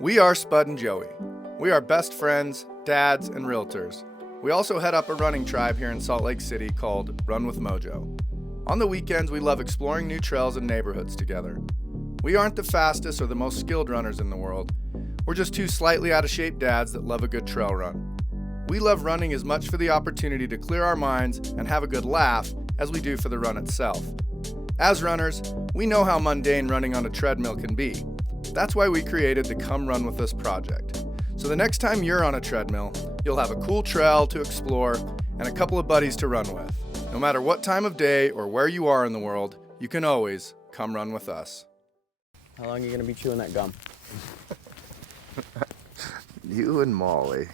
We are Spud and Joey. We are best friends, dads, and realtors. We also head up a running tribe here in Salt Lake City called Run with Mojo. On the weekends, we love exploring new trails and neighborhoods together. We aren't the fastest or the most skilled runners in the world. We're just two slightly out of shape dads that love a good trail run. We love running as much for the opportunity to clear our minds and have a good laugh as we do for the run itself. As runners, we know how mundane running on a treadmill can be. That's why we created the Come Run With Us project. So the next time you're on a treadmill, you'll have a cool trail to explore and a couple of buddies to run with. No matter what time of day or where you are in the world, you can always come run with us. How long are you going to be chewing that gum? You and Molly.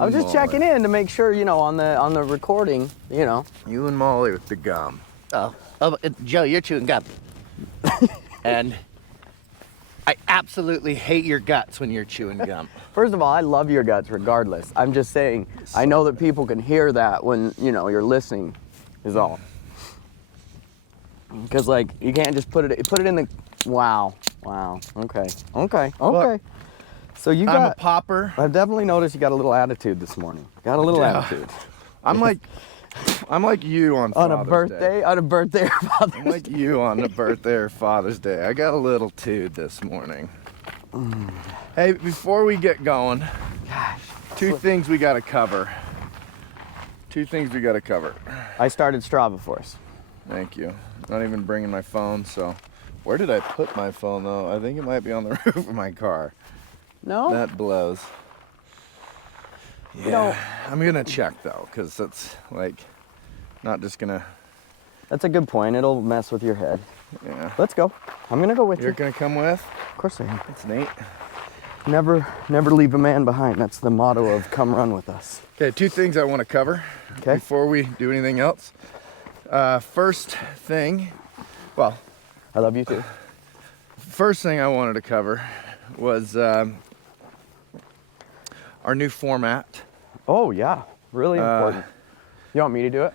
I was just checking in to make sure, on the recording, You and Molly with the gum. Oh, Joe, you're chewing gum. And I absolutely hate your guts when you're chewing gum. First of all, I love your guts regardless. I'm just saying, I know that people can hear that when, you're listening, is all. Because, you can't just put it in the, wow, okay. So I'm a popper. I've definitely noticed you got a little attitude this morning. Got a little attitude. I'm like you on Father's On a birthday or Father's Day? I'm like you on a birthday or Father's Day. I got a little tude this morning. Hey, before we get going, two things we gotta cover. I started Strava for us. Thank you. Not even bringing my phone, so. Where did I put my phone though? I think it might be on the roof of my car. No? That blows. Yeah, I'm gonna check though, because that's not just gonna. That's a good point. It'll mess with your head. Yeah. Let's go. I'm gonna go with you. You're gonna come with? Of course I am. That's neat. Never leave a man behind. That's the motto of Come Run With Us. Okay, two things I want to cover before we do anything else. First thing, well, I love you too. first thing I wanted to cover was our new format. Oh yeah, really important. You want me to do it?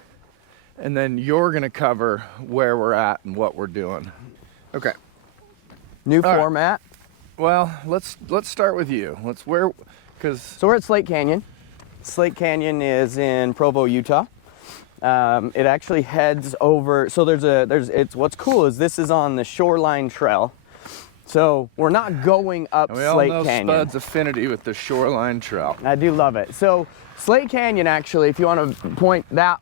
And then you're gonna cover where we're at and what we're doing. Okay. New All format. Right. Well, let's start with you. So we're at Slate Canyon. Slate Canyon is in Provo, Utah. It actually heads over. So what's cool is this is on the Shoreline Trail. So we're not going up Slate Canyon. We all know Spud's affinity with the Shoreline Trail. I do love it. So Slate Canyon, actually, if you want to point that,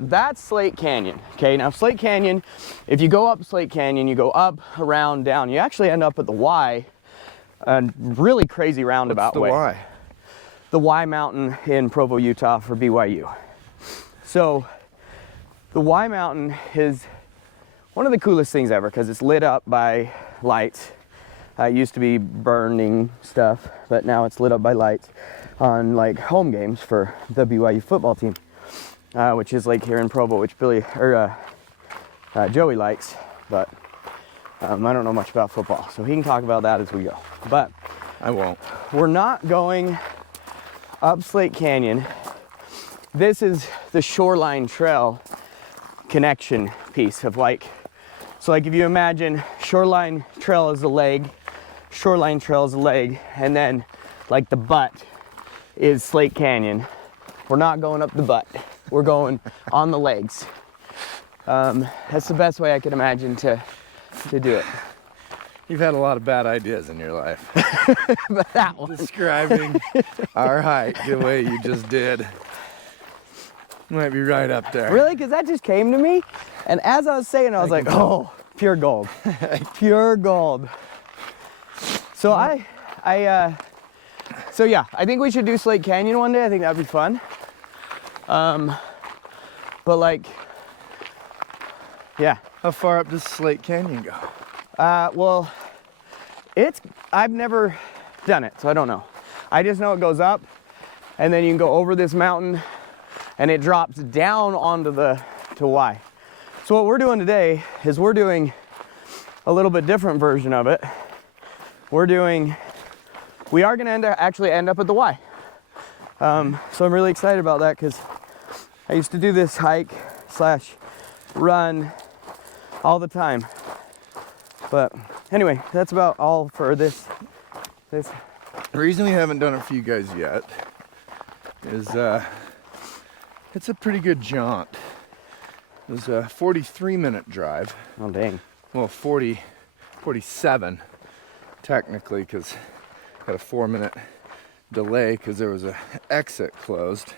that's Slate Canyon. Okay, now Slate Canyon, if you go up Slate Canyon, you go up, around, down. You actually end up at the Y, a really crazy roundabout way. What's the Y? The Y Mountain in Provo, Utah for BYU. So the Y Mountain is one of the coolest things ever because it's lit up by lights. It used to be burning stuff, but now it's lit up by lights on home games for the BYU football team, which is here in Provo, which Joey likes, but I don't know much about football, so he can talk about that as we go. But I won't. We're not going up Slate Canyon. This is the Shoreline Trail connection piece of so if you imagine Shoreline Trail is a leg, and then the butt is Slate Canyon. We're not going up the butt. We're going on the legs. That's the best way I could imagine to do it. You've had a lot of bad ideas in your life. But that one. Describing our height the way you just did might be right up there. Really? Because that just came to me. And as I was saying, I was like, oh, pure gold. Pure gold. So I think we should do Slate Canyon one day. I think that'd be fun. Yeah. How far up does Slate Canyon go? Well, I've never done it, so I don't know. I just know it goes up, and then you can go over this mountain, and it drops down onto to Y. So what we're doing today is we're doing a little bit different version of it. We are going to actually end up at the Y. So I'm really excited about that because I used to do this hike/run all the time. But anyway, that's about all for this This, The reason we haven't done it for you guys yet is it's a pretty good jaunt. It was a 43-minute drive. oh dang. Well, 47 technically, because got a 4-minute delay because there was a exit closed.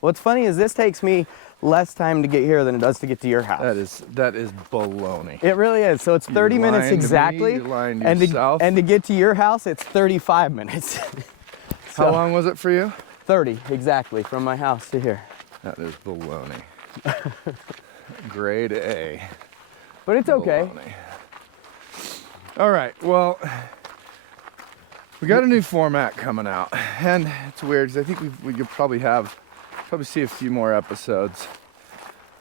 What's funny is this takes me less time to get here than it does to get to your house. That is baloney. It really is. So it's 30 minutes lying to me, exactly. you're lying to and yourself. and to get to your house, it's 35 minutes. How long was it for you? 30 exactly from my house to here. That is baloney. Grade A. But it's okay. Baloney. All right, well, we got a new format coming out, and it's weird because I think you'll probably see a few more episodes.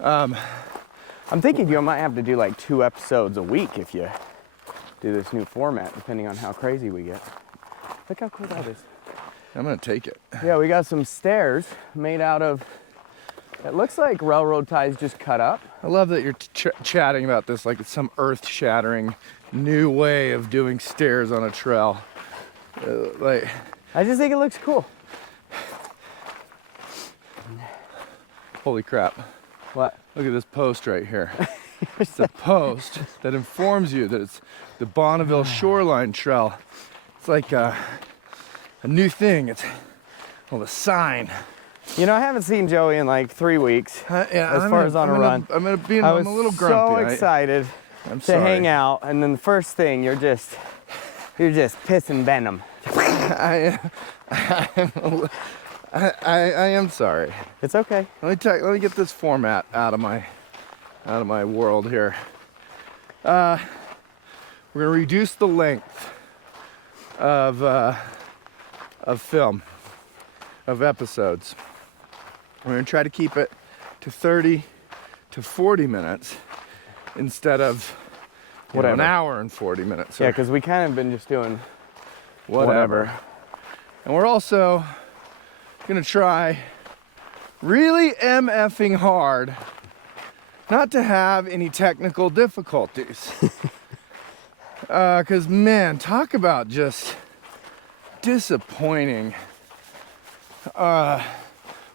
I'm thinking you might have to do like 2 episodes a week if you do this new format, depending on how crazy we get. Look how cool that is. I'm gonna take it. Yeah, we got some stairs made out of, it looks like railroad ties just cut up. I love that you're chatting about this like it's some earth-shattering new way of doing stairs on a trail. I just think it looks cool. Holy crap. What? Look at this post right here. It's a post that informs you that it's the Bonneville Shoreline Trail. It's like a new thing. It's a sign. You know, I haven't seen Joey in like 3 weeks. As far as on a run. I'm a little so grumpy. excited I'm to sorry. hang out, and then the first thing you're just pissing venom. I am sorry. It's okay. Let me get this format out of my world here. We're gonna reduce the length of film, of episodes. We're gonna try to keep it to 30 to 40 minutes instead of an hour and 40 minutes. Yeah, because we kind of been just doing whatever. And we're also gonna try really MFing hard not to have any technical difficulties. Cause man, talk about just disappointing.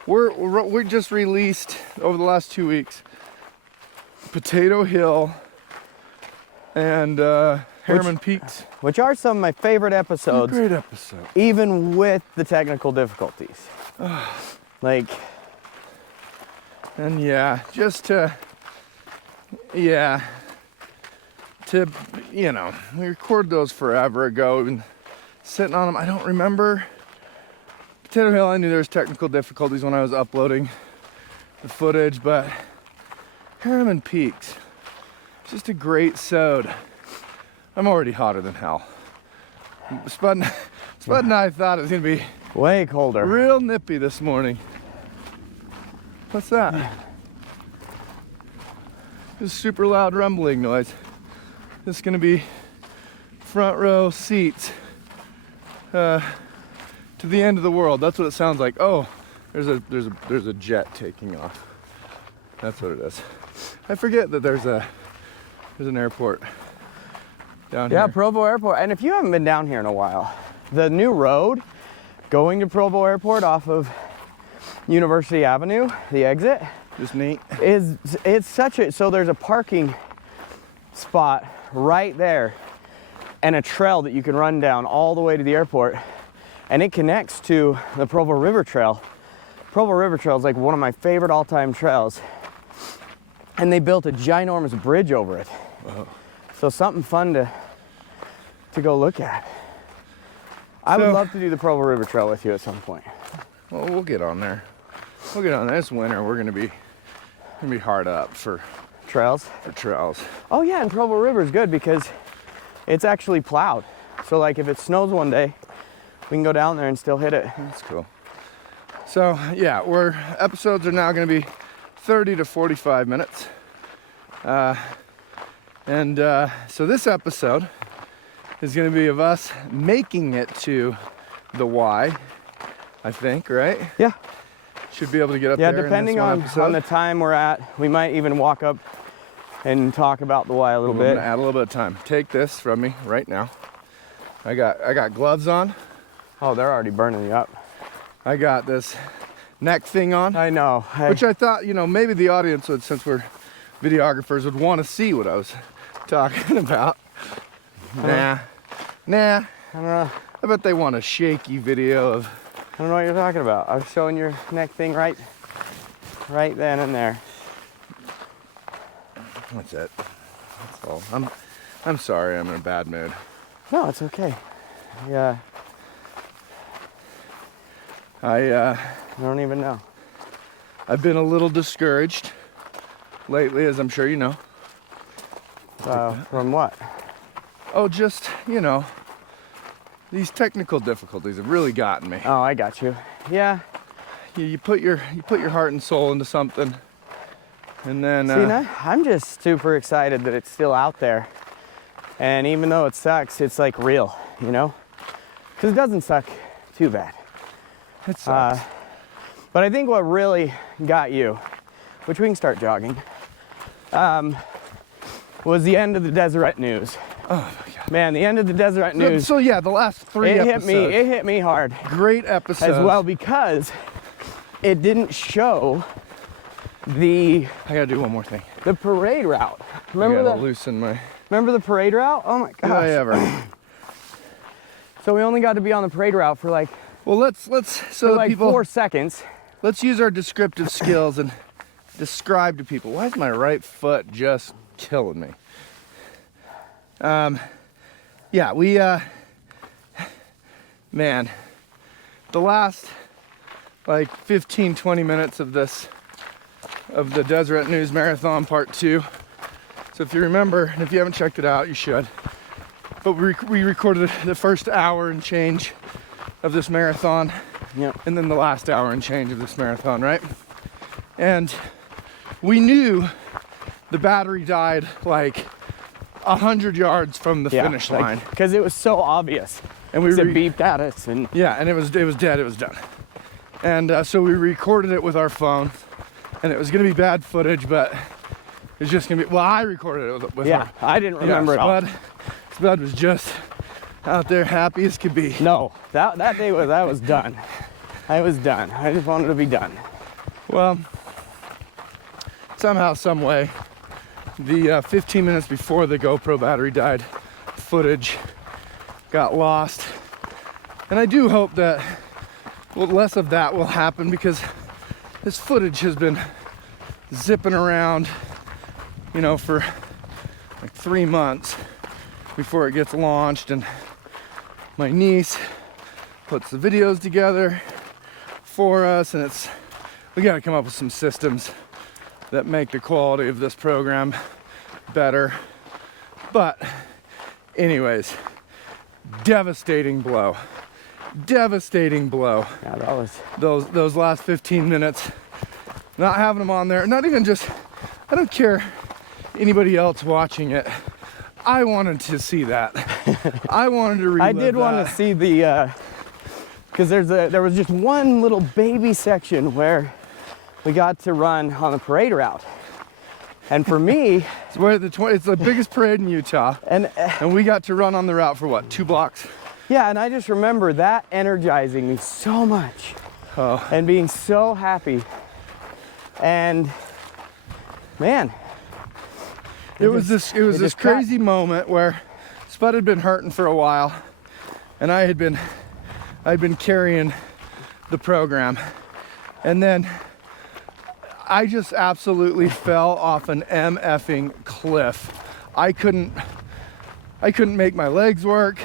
We just released over the last 2 weeks Potato Hill and Harriman Peaks. which are some of my favorite episodes, Great episode. even with the technical difficulties. And yeah, just to we recorded those forever ago and sitting on them. I don't remember. Potato Hill, I knew there was technical difficulties when I was uploading the footage, but Harriman Peaks, just a great sode. I'm already hotter than hell. Spud and I thought it was gonna be Way colder. real nippy this morning. What's that? This super loud rumbling noise. This is gonna be front row seats to the end of the world. That's what it sounds like. Oh, there's a jet taking off. That's what it is. I forget that there's an airport down here. Yeah, Provo Airport. And if you haven't been down here in a while, the new road going to Provo Airport off of University Avenue, the exit, Just neat. it's such a, so there's a parking spot right there and a trail that you can run down all the way to the airport, and it connects to the Provo River Trail. Provo River Trail is like one of my favorite all-time trails, and they built a ginormous bridge over it. Wow. So something fun to go look at. I would love to do the Provo River Trail with you at some point. Well, we'll get on there. We'll get on there. This winter we're gonna be hard up for Trails? trails. Oh yeah, and Provo River is good because it's actually plowed. So like if it snows one day, we can go down there and still hit it. That's cool. So yeah, episodes are now gonna be 30 to 45 minutes. So this episode is gonna be of us making it to the Y, I think, right? Yeah. Should be able to get up Yeah, there. depending in on this one the episode. time we're at, we might even walk up and talk about the Y a little We're bit. gonna add a little bit of time. Take this from me right now. I got gloves on. Oh, they're already burning you up. I got this neck thing on. I know. Which I thought, you know, maybe the audience would, since we're videographers, would want to see what I was talking about. Nah. I don't know. I bet they want a shaky video of. I don't know what you're talking about. I was showing your neck thing right then and there. That's it. That's all. I'm sorry. I'm in a bad mood. No, it's okay. Yeah. I don't even know. I've been a little discouraged lately, as I'm sure you know. From what? Oh, just, you know, these technical difficulties have really gotten me. Oh, I got you. Yeah. You put your heart and soul into something, and then. See, I'm just super excited that it's still out there, and even though it sucks, it's like real, you know? Because it doesn't suck too bad. It sucks. But I think what really got you, which we can start jogging, was the end of the Deseret News. Oh my God. Man, the end of the Deseret News. So yeah, the last 3 episodes. It hit me hard. Great episode. As well, because it didn't show I gotta do one more thing. the parade route. Remember that? Remember the parade route? Oh my gosh. Did I ever? So we only got to be on the parade route for like, Well, let's so like people. 4 seconds. Let's use our descriptive skills and describe to people. Why is my right foot just killing me? Yeah, we man, the last like 15-20 minutes of the Deseret News Marathon Part 2. So if you remember, and if you haven't checked it out, you should. But we recorded the first hour and change of this marathon. Yep. And then the last hour and change of this marathon, right? And we knew the battery died like 100 yards from the finish line. Because it was so obvious. And we it beeped at us. And yeah, and it was dead, it was done. And so we recorded it with our phone. And it was gonna be bad footage, but it's just gonna be, well, I recorded it with yeah, I didn't remember it all. Spud was just out there happy as could be. No, that day I was done. I was done. I just wanted to be done. Well, somehow, some way, the 15 minutes before the GoPro battery died, footage got lost. And I do hope that less of that will happen, because this footage has been zipping around, you know, for like 3 months before it gets launched, and my niece puts the videos together for us, and we got to come up with some systems that make the quality of this program better. But anyways, devastating blow. Yeah, that was Those last 15 minutes, not having them on there, not even just, I don't care anybody else watching it. I wanted to see that. I wanted to relive I did want to see the, because there was just one little baby section where we got to run on the parade route. And for me, it's the biggest parade in Utah, and we got to run on the route for what, 2 blocks? yeah, and I just remember that energizing me so much. Oh. And being so happy. And man, It was this crazy moment where Spud had been hurting for a while, and I'd been carrying the program, and then I just absolutely fell off an MFing cliff. I couldn't make my legs work.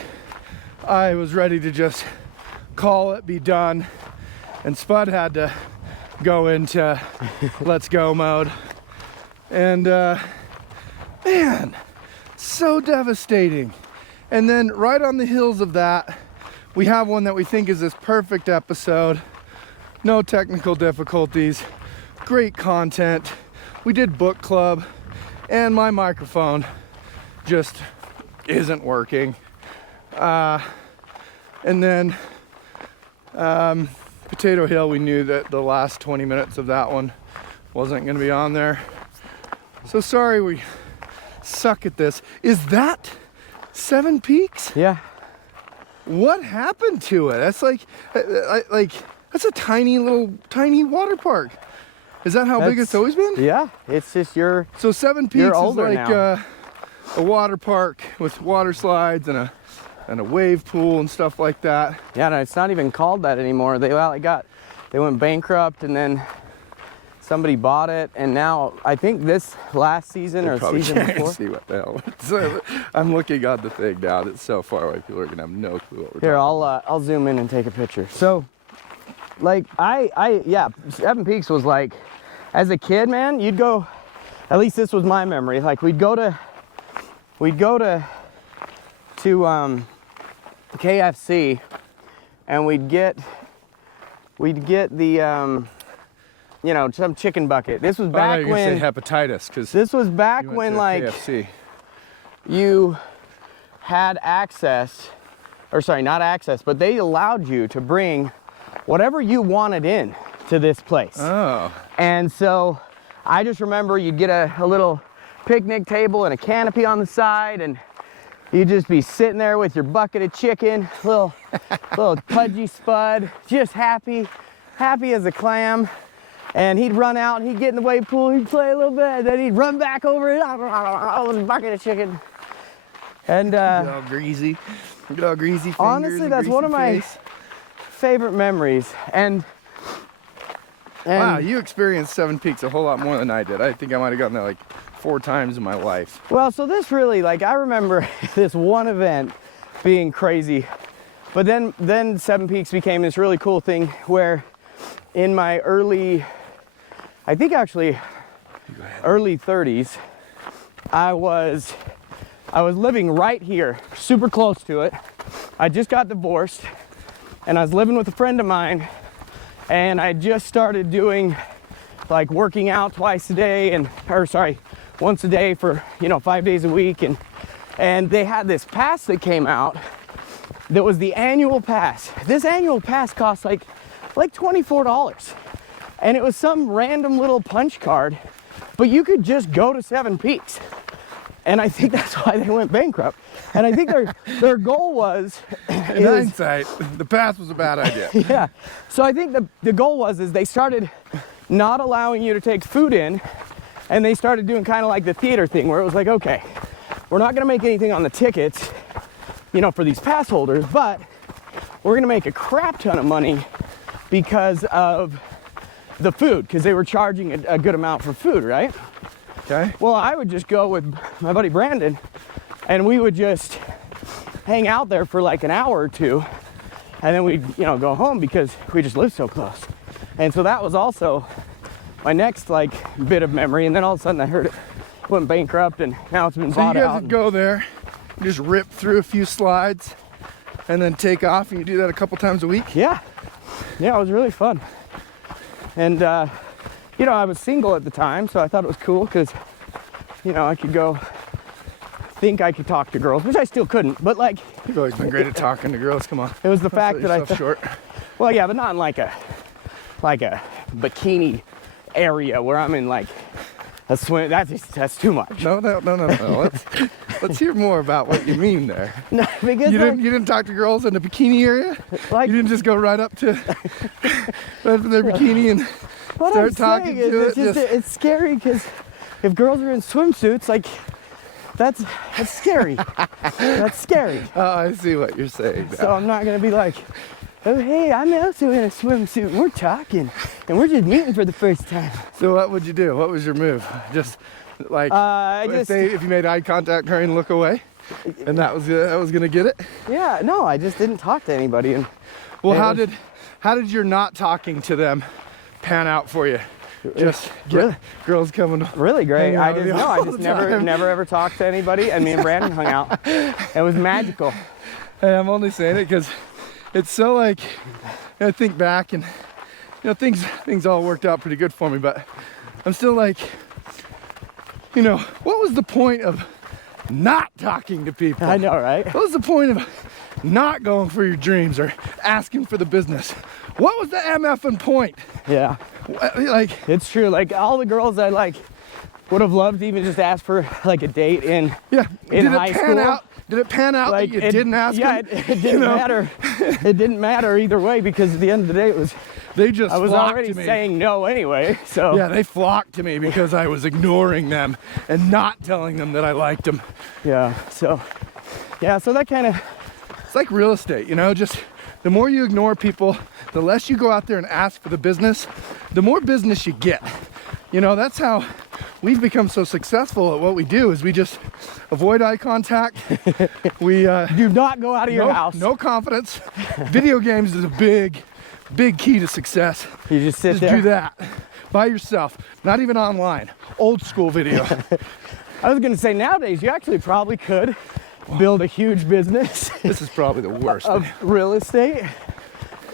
I was ready to just call it, be done, and Spud had to go into let's go mode. And man, so devastating. And then right on the heels of that, we have one that we think is this perfect episode. No technical difficulties, great content. We did book club, and my microphone just isn't working. And then Potato Hill, we knew that the last 20 minutes of that one wasn't gonna be on there. So sorry we suck at this. Is that 7 peaks? yeah. What happened to it? That's like that's a tiny water park. Is that how big it's always been? Yeah, it's just So Seven Peaks you're is older like now. A water park with water slides and a wave pool and stuff like that. Yeah, no, it's not even called that anymore. They went bankrupt, and then somebody bought it, and now I think this last season or the Probably season can't before. see what the hell. So, I'm looking at the thing now. It's so far away. People are gonna have no clue what we're Here, talking I'll zoom in and take a picture. So, like yeah, Seven Peaks was like, as a kid, man, you'd go. At least this was my memory. Like we'd go to KFC, and we'd get the you know, some chicken bucket. This was about. back when say hepatitis, because this was back when like KFC. you had access, or sorry, not access, but they allowed you to bring whatever you wanted in to this place. Oh. And so I just remember you'd get a little picnic table and a canopy on the side, and you'd just be sitting there with your bucket of chicken, little pudgy Spud, just happy as a clam. And he'd run out and he'd get in the wave pool, he'd play a little bit, and then he'd run back over with a bucket of chicken. And Get all greasy. Get all greasy fingers. honestly, and that's one of greasy my face. favorite memories. And Wow, you experienced Seven Peaks a whole lot more than I did. I think I might have gotten there like 4 times in my life. well, so this really, like, I remember this one event being crazy, but then Seven Peaks became this really cool thing where in my early 30s, I was living right here, super close to it. I just got divorced, and I was living with a friend of mine, and I just started doing like working out once a day for 5 days a week, and they had this pass that came out that was the annual pass. This annual pass cost like $24, and it was some random little punch card, but you could just go to Seven Peaks. And I think that's why they went bankrupt. And I think their goal was In hindsight, the pass was a bad idea. yeah. So I think the goal was they started not allowing you to take food in, and they started doing kind of like the theater thing where it was like, okay, we're not gonna make anything on the tickets, for these pass holders, but we're gonna make a crap ton of money because of the food, because they were charging a good amount for food, right? Okay. Well, I would just go with my buddy Brandon, and we would just hang out there for like an hour or two, and then we'd go home because we just lived so close. And so that was also my next like bit of memory. And then all of a sudden I heard it went bankrupt, and now it's been So you bought guys out. would go there, just rip through a few slides, and then take off, and you do that a couple times a week? Yeah, it was really fun. And I was single at the time, so I thought it was cool because I could go think I could talk to girls, which I still couldn't, but like You've always been great at talking to girls. Come on. it was the fact that I thought. Short. well, yeah, but not in like a bikini area where I'm in like a swim. That's too much. No. Let's hear more about what you mean there. No, because You didn't talk to girls in the bikini area? like You didn't just go right up to their bikini and what start I'm talking saying to is it? it's scary because if girls are in swimsuits, like that's scary. That's scary. Oh, I see what you're saying now. So I'm not gonna be like, oh hey, I'm also in a swimsuit. We're talking, and we're just meeting for the first time. So what would you do? What was your move? Just like if you made eye contact, her and look away, and that was gonna get it. Yeah, no, I just didn't talk to anybody. And Well, it how did your not talking to them pan out for you? Just get Really? girls coming. really great. Hang out with you I all just the never time. ever talked to anybody, and me and Brandon hung out. It was magical. Hey, I'm only saying it because it's so like I think back and things all worked out pretty good for me, but I'm still like, what was the point of not talking to people? I know, right? What was the point of not going for your dreams or asking for the business? What was the MFing point? Yeah. Like, It's true. Like all the girls I would have loved to even just ask for like a date in yeah, in high school. Did it pan out Like, that you didn't ask yeah, them? it didn't matter. It didn't matter either way because at the end of the day, They just I was flocked already to me. saying no anyway. So Yeah, they flocked to me because I was ignoring them and not telling them that I liked them. yeah. So that kind of, It's like real estate, you know, just the more you ignore people, the less you go out there and ask for the business, the more business you get. You know, that's how we've become so successful at what we do, is we just avoid eye contact. We do not go out of your house. no confidence. Video games is a big key to success. You just sit Just there. do that by yourself, not even online. Old school video. I was gonna say nowadays you actually probably could build a huge business This is probably the worst. of real estate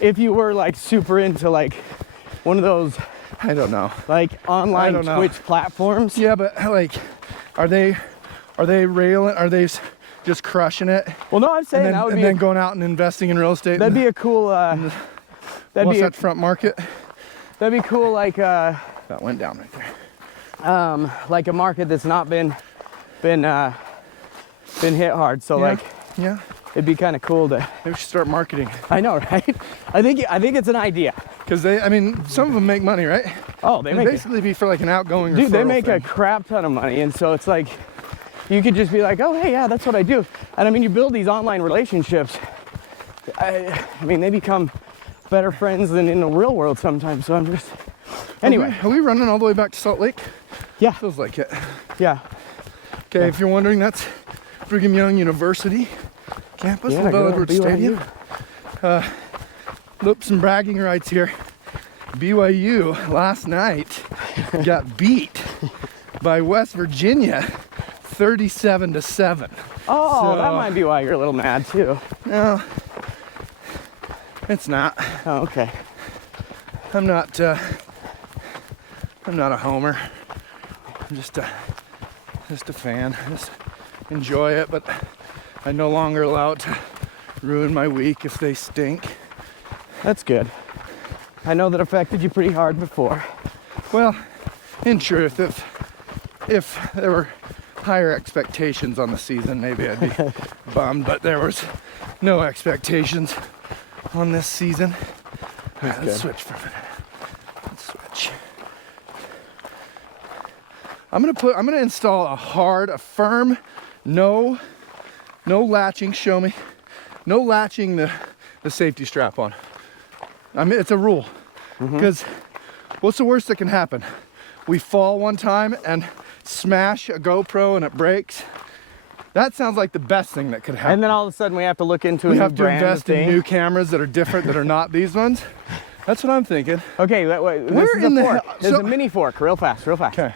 if you were like super into like one of those I don't know. like online don't know. Twitch platforms. Yeah, but like, are they railing? Are they just crushing it? Well, no, I'm saying And that would then, be and then going out and investing in real estate? that'd be a cool. That'd What's be that front market? that'd be cool. That went down right there. Like a market that's not been hit hard. So like Yeah. it'd be kind of cool to. Maybe we should start marketing. I know, right? I think it's an idea. Because some of them make money, right? Oh, they It'd make basically be for like an outgoing Dude, they referral make a thing. crap ton of money, and so it's like you could just be like, oh hey, yeah, that's what I do. And I mean, you build these online relationships. I mean, they become better friends than in the real world sometimes. So I'm just anyway. Are we running all the way back to Salt Lake? Yeah, Feels like it. yeah. Okay, if you're wondering, that's Brigham Young University campus, Yeah, LaBelle go Edwards BYU. Stadium. Look, some bragging rights here. BYU last night got beat by West Virginia 37-7. Oh, So- that might be why you're a little mad too. No, it's not. Oh, okay. I'm not a homer. I'm just a fan. I just enjoy it, but I no longer allow it to ruin my week if they stink. That's good. I know that affected you pretty hard before. Well, in truth, if there were higher expectations on the season, maybe I'd be bummed, but there was no expectations on this season. All right, let's switch for a minute. Let's switch. I'm gonna install a firm, no latching, show me. No latching the safety strap on. I mean, it's a rule. Because what's the worst that can happen? We fall one time and smash a GoPro and it breaks. That sounds like the best thing that could happen. And then all of a sudden we have to look into a we new have to brand of invest in thing. new cameras that are different, that are not these ones. That's what I'm thinking. Okay, wait, this Where is in a the fork. hell- There's so- a mini fork, real fast. Okay.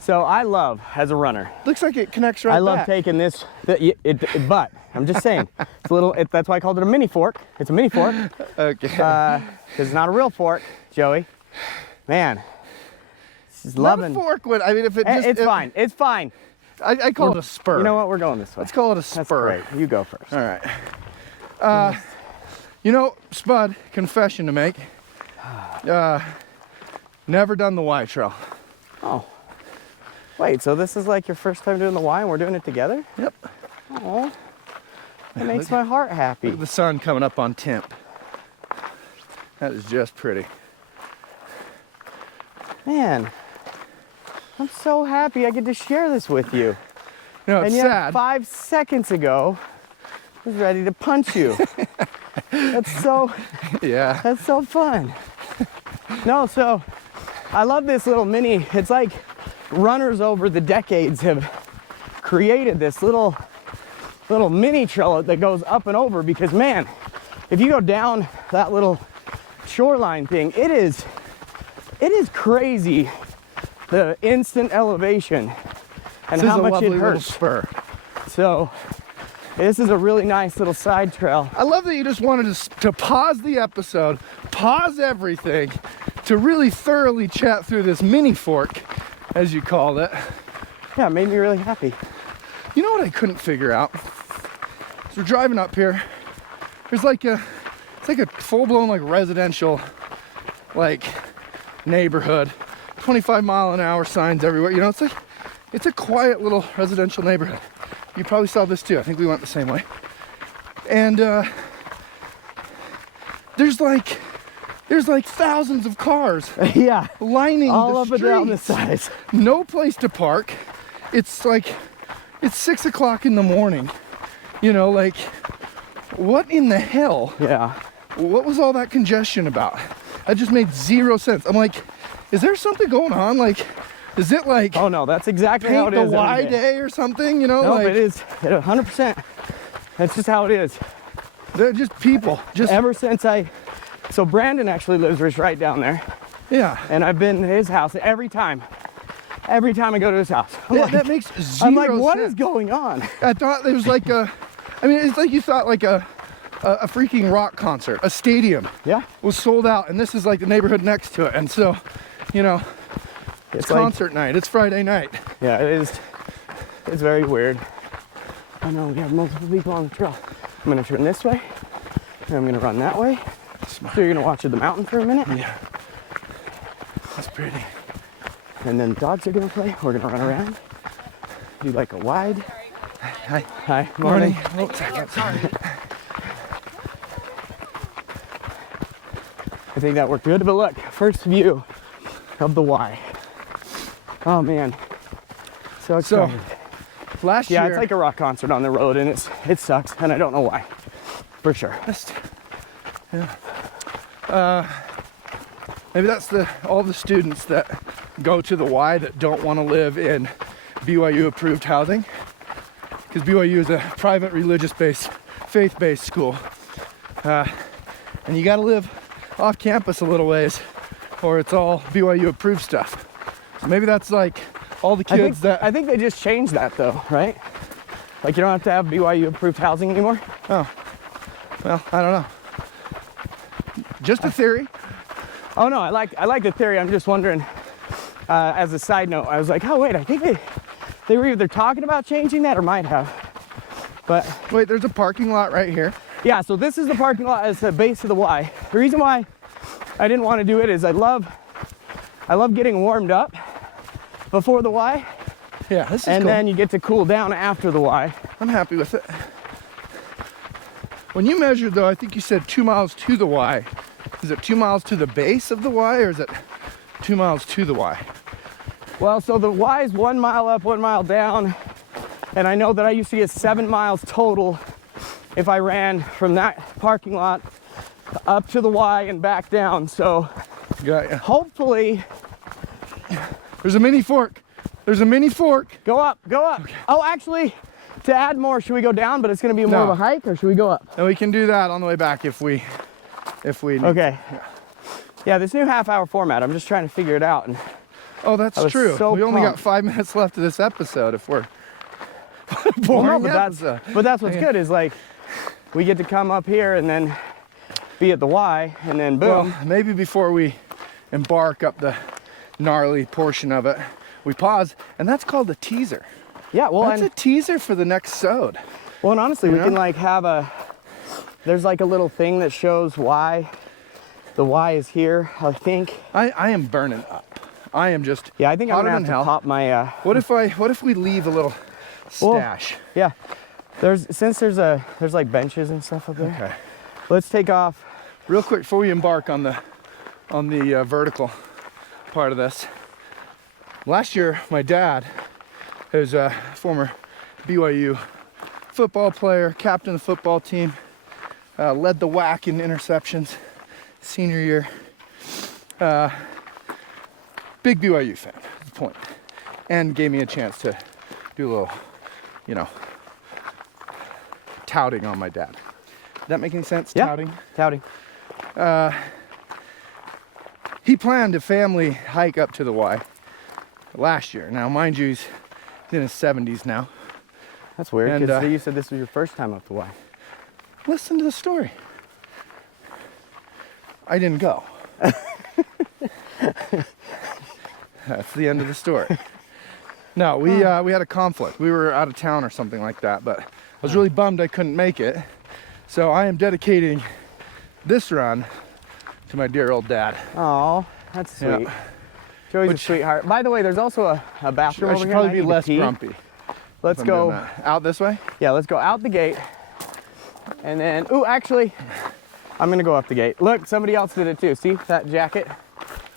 So I love, as a runner, Looks like it connects right I love back. taking this, but I'm just saying, it's a little, that's why I called it a mini fork. It's a mini fork, Okay. because it's not a real fork, Joey. Man, she's Not a loving. fork would, I mean, if it just... It's fine, it's fine. I call it a spur. You know what, we're going this way. Let's call it a That's spur. great, you go first. All right. You know, Spud, confession to make. Never done the Y trail. Oh, wait, so this is like your first time doing the Y and we're doing it together? Yep. Oh, that makes my heart happy. Look at the sun coming up on temp. That is just pretty. Man, I'm so happy I get to share this with you. You know, And it's yet sad. 5 seconds ago, I was ready to punch you. That's so Yeah. fun. No, so I love this little mini. It's like runners over the decades have created this little mini trail that goes up and over, because man, if you go down that little shoreline thing, it is crazy, the instant elevation and This how is a much lovely it little hurts. spur. So this is a really nice little side trail. I love that you just wanted to pause the episode, pause everything, to really thoroughly chat through this mini fork, as you called it. Yeah, it made me really happy. You know what I couldn't figure out? So we're driving up here. There's like it's like a full-blown like residential like neighborhood. 25-mile-an-hour signs everywhere. You know, it's a quiet little residential neighborhood. You probably saw this too. I think we went the same way. And there's like thousands of cars Yeah. lining All the up and down the streets. sides. No place to park. It's 6 o'clock in the morning. You know, like, what in the hell? Yeah. What was all that congestion about? That just made zero sense. I'm like, is there something going on? Like, is it like Oh no, that's exactly how paint it the is. Y every day or something? You know, No, like it is 100%. That's just how it is. they're just people. Just Ever since so Brandon actually lives right down there, yeah. and I've been to his house every time I go to his house. That makes zero I'm like, what sense. is going on? I thought it was like it's like you thought like a freaking rock concert. A stadium Yeah. was sold out, and this is like the neighborhood next to it. And so, you know, it's like- concert night. It's Friday night. Yeah, it is. It's very weird. I know we have multiple people on the trail. I'm gonna turn this way, and I'm gonna run that way. Smart. So you're gonna watch the mountain for a minute, Yeah. That's pretty. and then the dogs are gonna play. We're gonna run around, do like a wide. Hi. Hi, Morning. morning. Oh, sorry. I think that worked good, but look, first view of the Y. Oh man, so excited. Last Yeah, year. it's like a rock concert on the road, and it sucks, and I don't know why, for sure. Maybe that's all the students that go to the Y that don't want to live in BYU approved housing, because BYU is a private religious-based, faith-based school, and you got to live off campus a little ways, or it's all BYU approved stuff. So maybe that's like all the kids I think they just changed that though, right? Like you don't have to have BYU approved housing anymore. Oh, well, I don't know. Just a theory. Oh no, I like the theory. I'm just wondering. As a side note, I was like, oh wait, I think they were either talking about changing that or might have. But Wait, there's a parking lot right here. yeah, so this is the parking lot at the base of the Y. The reason why I didn't want to do it is I love getting warmed up before the Y, Yeah, this is and cool. then you get to cool down after the Y. I'm happy with it. When you measured though, I think you said 2 miles to the Y. Is it 2 miles to the base of the Y, or is it 2 miles to the Y? Well, so the Y is 1 mile up, 1 mile down, and I know that I used to get 7 miles total if I ran from that parking lot up to the Y and back down. So Got ya. hopefully, There's a mini fork. There's a mini fork. go up, go up. Okay. Oh, actually, to add more, should we go down, but it's gonna be more No. of a hike, or should we go up? And we can do that on the way back if we need. Okay. Yeah, this new half-hour format, I'm just trying to figure it out. And Oh, that's I was true. so We only got pumped. 5 minutes left of this episode if we're well, no, boring but episode. that's what's good is like we get to come up here and then be at the Y, and then boom. Well, maybe before we embark up the gnarly portion of it, we pause, and that's called a teaser. Yeah, well, That's a teaser for the next sode. well, and honestly, You we can know? like have there's like a little thing that shows why the Y is here, I think. I am burning up. I am just Yeah, I think I'm hotter gonna have than to hell. pop my, What if we leave a little Well, stash? yeah. There's like benches and stuff up there. Okay. Let's take off. Real quick before we embark on the vertical part of this. Last year, my dad, who's a former BYU football player, captain of the football team, led the WAC in interceptions senior year. Big BYU fan, is the point. And gave me a chance to do a little, touting on my dad. Did that make any sense? Yeah. Touting? Touting. He planned a family hike up to the Y last year. Now, mind you, he's in his 70s now. That's weird, And, because you said this was your first time up the Y. Listen to the story. I didn't go. That's the end of the story. No, we had a conflict. We were out of town or something like that, but I was really bummed I couldn't make it. So I am dedicating this run to my dear old dad. Oh, that's sweet. Yeah. Joey's Which- a sweetheart. By the way, there's also a bathroom I over should here. probably and be need to less pee. grumpy. Let's I'm go. doing that. Out this way? Yeah, let's go out the gate. And then, ooh, actually, I'm gonna go up the gate. Look, somebody else did it too. See that jacket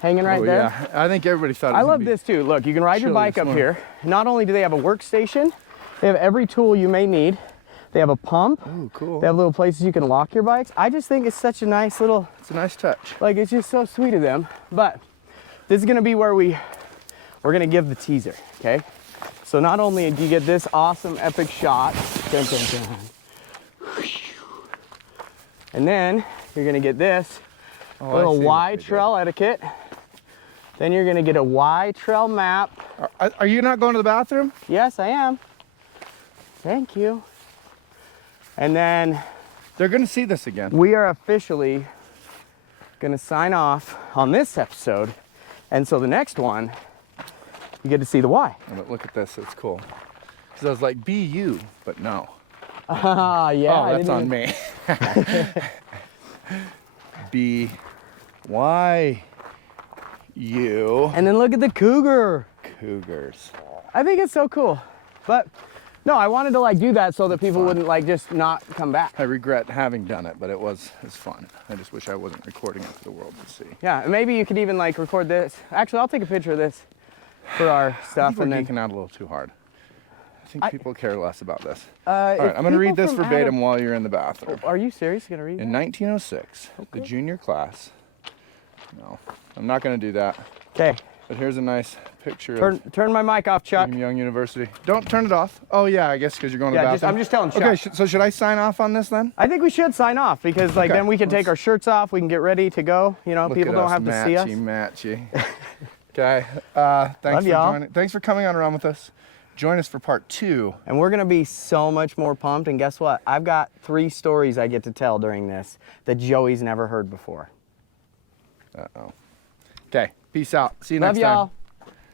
hanging right there? Yeah, I think everybody thought it was I gonna love be this too. Look, you can ride your chilly bike this up morning. here. Not only do they have a workstation, they have every tool you may need. They have a pump. Ooh, cool. They have little places you can lock your bikes. I just think it's such a nice little, It's a nice touch. like, it's just so sweet of them. But this is gonna be where we're gonna give the teaser, okay? So not only do you get this awesome epic shot, dun, dun, dun, and then you're gonna get this Oh, little I see what Y they did. trail etiquette. Then you're gonna get a Y trail map. Are you not going to the bathroom? Yes, I am. Thank you. And then They're gonna see this again. we are officially gonna sign off on this episode. And so the next one, you get to see the Y. Oh, but look at this, it's cool. Because I was like, be you, but no. Ah, yeah. Oh, I that's didn't on even- me. B, Y, U, And then look at the cougar. cougars. I think it's so cool. But no, I wanted to like do that so that people fun. wouldn't like just not come back. I regret having done it, but it's fun. I just wish I wasn't recording it for the world to see. Yeah, and maybe you could even like record this. Actually, I'll take a picture of this for our I stuff think we're and then. geeking out a little too hard. I think people care less about this. All All right, I'm going to read this verbatim while you're in the bathroom. Are you serious? You're gonna read? In that? 1906, the junior class. No, I'm not going to do that. Okay, But here's a nice picture turn my mic off, of Chuck. Brigham Young University. Don't turn it off. Oh yeah, I guess because you're going to the Yeah, bathroom. I'm just telling Chuck. Okay, so should I sign off on this then? I think we should sign off because like Okay, then we can take our shirts off. We can get ready to go. You know, Look people at don't us, have to see us. matchy. Okay. Thanks Love for y'all. joining. Thanks for coming on Run with us. Join us for part 2. And we're gonna be so much more pumped. And guess what? I've got 3 stories I get to tell during this that Joey's never heard before. Uh-oh. Okay. Peace out. See you Love next time. y'all.